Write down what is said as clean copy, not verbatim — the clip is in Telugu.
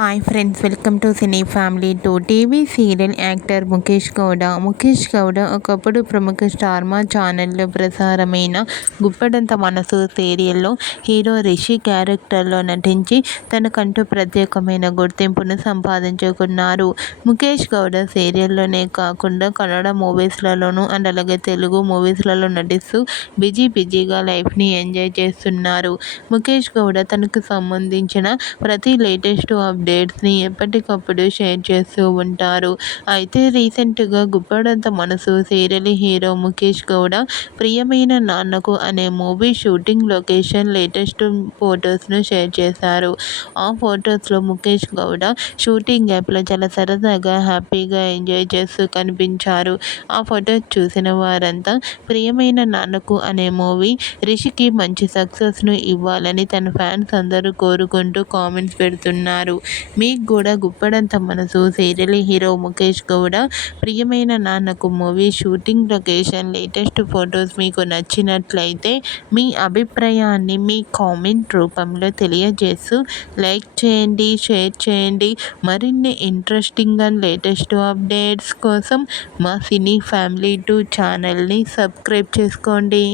Hi friends, welcome to cine family two. TV serial actor Mukesh Gowda ఒకప్పుడు ప్రముఖ స్టార్ మా ఛానల్లో ప్రసారమైన గుప్పడంత మనసు సీరియల్లో హీరో రిషి క్యారెక్టర్లో నటించి తనకంటూ ప్రత్యేకమైన గుర్తింపును సంపాదించుకున్నారు. ముఖేష్ గౌడ సీరియల్లోనే కాకుండా కన్నడ మూవీస్లలోనూ అండ్ అలాగే తెలుగు మూవీస్లలో నటిస్తూ బిజీగా లైఫ్ని ఎంజాయ్ చేస్తున్నారు. ముఖేష్ గౌడ తనకు సంబంధించిన ప్రతి లేటెస్ట్ అప్డేట్స్ని ఎప్పటికప్పుడు షేర్ చేస్తూ ఉంటారు. అయితే రీసెంట్గా గుప్పడంత మనసు సీరియల్ హీరో ముఖేష్ గౌడ ప్రియమైన నాన్నకు అనే మూవీ షూటింగ్ లొకేషన్ లేటెస్ట్ ఫొటోస్ను షేర్ చేశారు. ఆ ఫొటోస్లో ముఖేష్ గౌడ షూటింగ్ యాప్లో చాలా సరదాగా హ్యాపీగా ఎంజాయ్ చేస్తూ కనిపించారు. ఆ ఫొటోస్ చూసిన వారంతా ప్రియమైన నాన్నకు అనే మూవీ రిషికి మంచి సక్సెస్ను ఇవ్వాలని తన ఫ్యాన్స్ అందరూ కోరుకుంటూ కామెంట్స్ పెడుతున్నారు. మీకు కూడా గుప్పడంత మనసు సీరియల్ హీరో ముఖేష్ గౌడ ప్రియమైన నాన్నకు movie shooting location latest photos మీకు నచ్చినట్లయితే మీ అభిప్రాయాన్ని మీ కామెంట్ రూపంలో తెలియజేస్తూ లైక్ చేయండి, షేర్ చేయండి. మరిన్ని ఇంట్రెస్టింగ్ అండ్ లేటెస్ట్ అప్డేట్స్ కోసం మా సినీ ఫ్యామిలీ 2 ఛానల్ని సబ్స్క్రైబ్ చేసుకోండి.